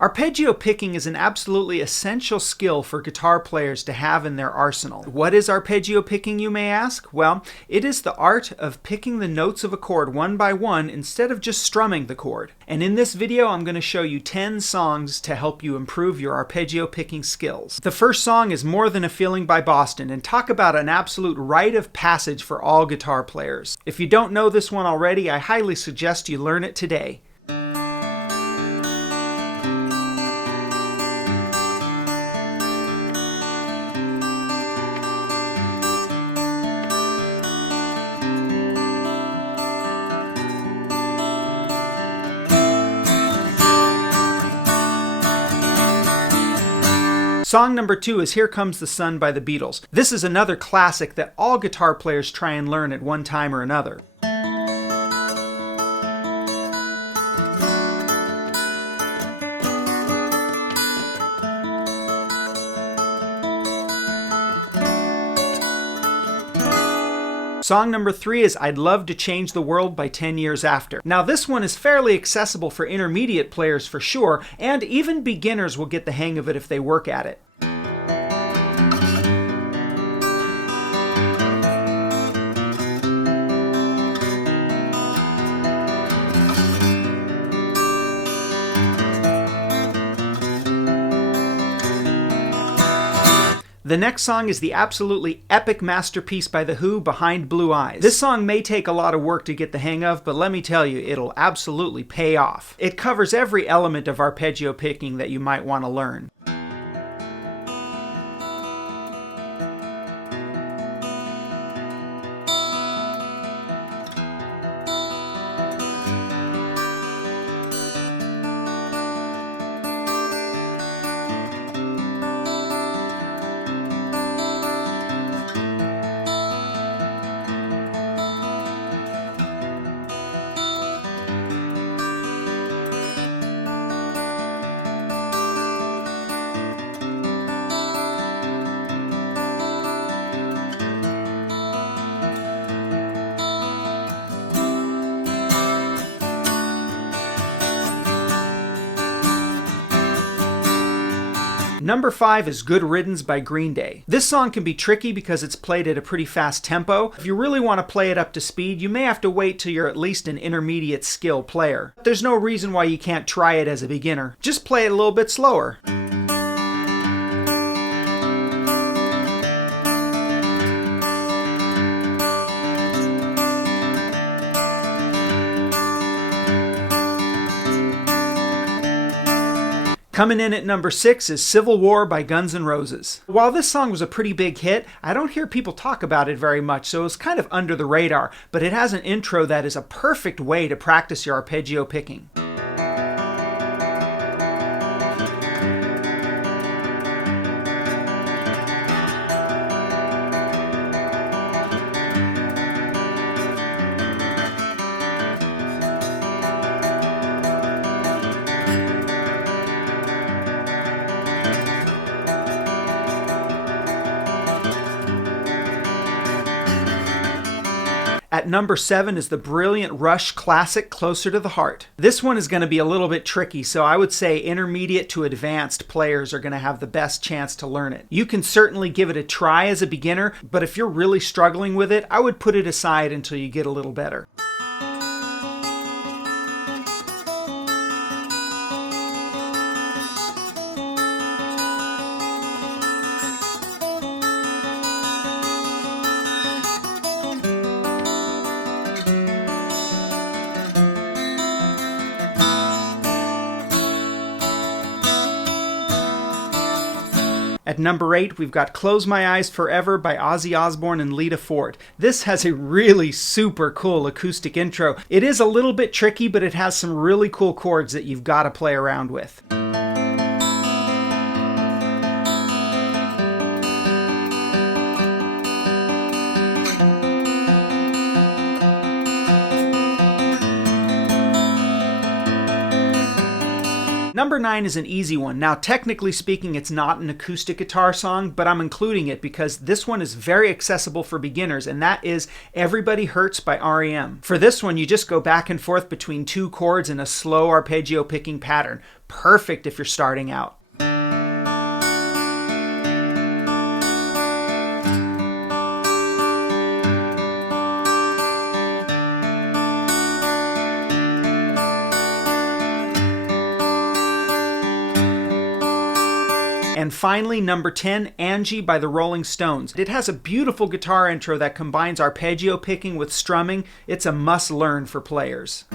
Arpeggio picking is an absolutely essential skill for guitar players to have in their arsenal. What is arpeggio picking, you may ask? Well, it is the art of picking the notes of a chord one by one instead of just strumming the chord. And in this video, I'm going to show you 10 songs to help you improve your arpeggio picking skills. The first song is More Than a Feeling by Boston, and talk about an absolute rite of passage for all guitar players. If you don't know this one already, I highly suggest you learn it today. Song number 2 is Here Comes the Sun by the Beatles. This is another classic that all guitar players try and learn at one time or another. Song number 3 is I'd Love to Change the World by 10 Years After. Now this one is fairly accessible for intermediate players for sure, and even beginners will get the hang of it if they work at it. The next song is the absolutely epic masterpiece by The Who, Behind Blue Eyes. This song may take a lot of work to get the hang of, but let me tell you, it'll absolutely pay off. It covers every element of arpeggio picking that you might want to learn. Number 5 is Good Riddance by Green Day. This song can be tricky because it's played at a pretty fast tempo. If you really want to play it up to speed, you may have to wait till you're at least an intermediate skill player. There's no reason why you can't try it as a beginner. Just play it a little bit slower. Coming in at number 6 is Civil War by Guns N' Roses. While this song was a pretty big hit, I don't hear people talk about it very much, so it's kind of under the radar, but it has an intro that is a perfect way to practice your arpeggio picking. At number 7 is the brilliant Rush classic, Closer to the Heart. This one is going to be a little bit tricky, so I would say intermediate to advanced players are going to have the best chance to learn it. You can certainly give it a try as a beginner, but if you're really struggling with it, I would put it aside until you get a little better. At number 8, we've got Close My Eyes Forever by Ozzy Osbourne and Lita. This has a really super cool acoustic intro. It is a little bit tricky, but it has some really cool chords that you've got to play around with. Number 9 is an easy one. Now, technically speaking, it's not an acoustic guitar song, but I'm including it because this one is very accessible for beginners, and that is Everybody Hurts by REM. For this one, you just go back and forth between 2 chords in a slow arpeggio picking pattern. Perfect if you're starting out. And finally, number 10, Angie by the Rolling Stones. It has a beautiful guitar intro that combines arpeggio picking with strumming. It's a must-learn for players.